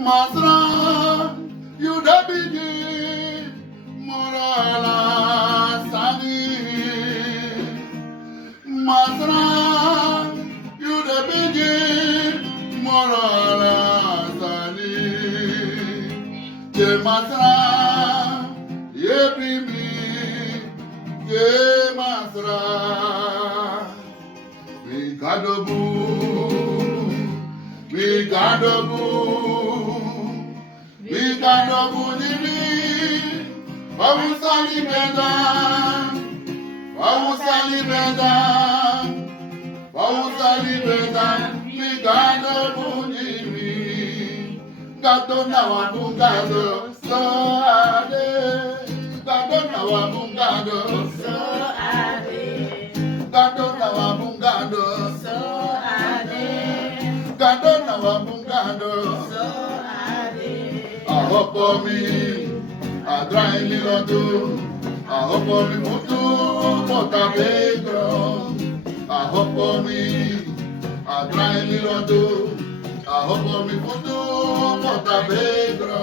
Masra, you the begin, Morala Sani. Masra, you the begin, Morala Sani. The Masra, ye primi, the Masra, we got a boo, we got a boo. We got a bunini, Vavusali Beda, Vavusali Beda, Vavusali Beda, we got a bunini, Gato Nawa Bungado, so ade, Gato Nawa Bungado, So ade, Gato Nawa Bungado, so ade, Gato Nawa Bungado, so ade. Ahopo mi, adra mi lodo. Ahopo mi mutu, mota pedro. Ahopo mi, adra mi lodo. Ahopo mi mutu, mota pedro.